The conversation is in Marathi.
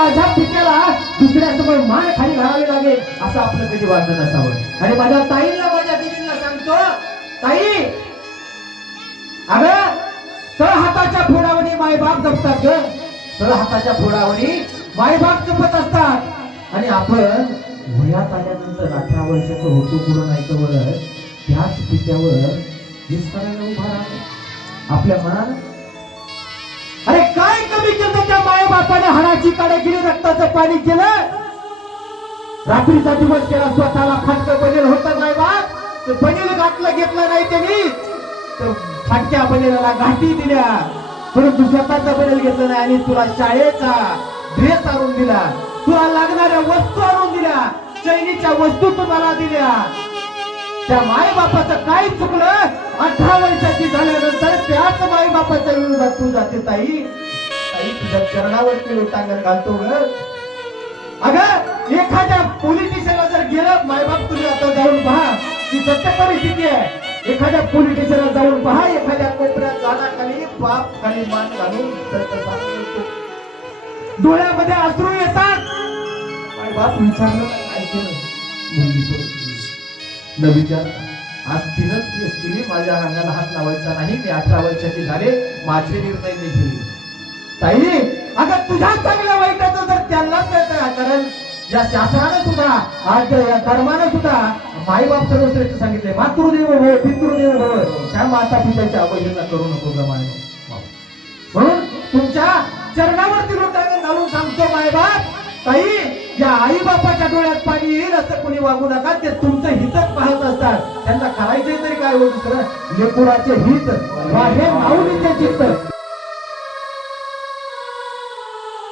माझ्या पित्याला दुसऱ्यासमोर मान खाली घालावी लागेल असं आपलं कधी वाटत नसावं. आणि माझ्या ताईला माझ्या दिदींना सांगतो, ताई अगं तळ हाताच्या फोडावणी मायबाप जपतात ग, तळ हाताच्या फोडावणी मायबाप जपत असतात. आणि आपण वयात आल्यानंतर 18 वर्षाचं होतो पुढं नाही तर त्याच पित्यावर करायला उभा राहतो आपल्या मनानं. अरे काय कमी केलं त्या मायबापाने? हाडाची काड्या केली, रक्ताचं पाणी केलं, रात्रीचा दिवस केला, स्वतःला फाटकं बनेल होतं मायबाप, तर बनेल घातलं घेतलं नाही त्यांनी, तर फाटक्या बनेला घाटी दिल्या, परंतु स्वतःचा बनेल घेतलं नाही. आणि तुला शाळेचा ड्रेस आणून दिला, तुला लागणाऱ्या वस्तू आणून दिल्या, चैनीच्या वस्तू तुम्हाला दिल्या. त्या मायबापाचं काय चुकलं? 18 वर्षाची झाल्यानंतर त्याच मायबापाच्या विरोधात तू जाते ताई. ताई तुझ्या चरणावरती लोटांगण घालतो ग. अगं एखाद्या पोलीस स्टेशनला जर गेलं मायबाप, तुम्ही आता जाऊन पहा ही सत्य परिस्थिती आहे. एखाद्या पोलीस स्टेशनला जाऊन पहा, एखाद्या कोपऱ्यात जाण्याखाली बाप खाली मान घालून डोळ्यामध्ये अश्रू येतात. मायबाप विचारलं काय केलं? मुलगी न विचार आज तिनंच केस केली, माझ्या अंगाला हात लावायचा नाही, मी 18 वर्षाची झाले, माझे निर्णय मी घेतले. ताई अगं तुझ्या चांगल्या वाईटाचं जर त्यांनाच कळतं, कारण या शासनाने सुद्धा आज या धर्माने सुद्धा माईबाप सर्वश्रेष्ठ सांगितले, मातृदेव भव पितृदेव भव, त्या माता पित्याच्या अवहेलना करू नको प्रमाणे. म्हणून तुमच्या चरणावरती लोटांगण घालून सांगतो मायबाप, ताई या आई बापाच्या डोळ्यात पाणी येईल असं कोणी वागू नका. ते तुमचं हितच पाहत असतात, त्यांना करायचंय तरी काय होत दुसरं, लेकुराचे हित हे माऊलीचे चित्त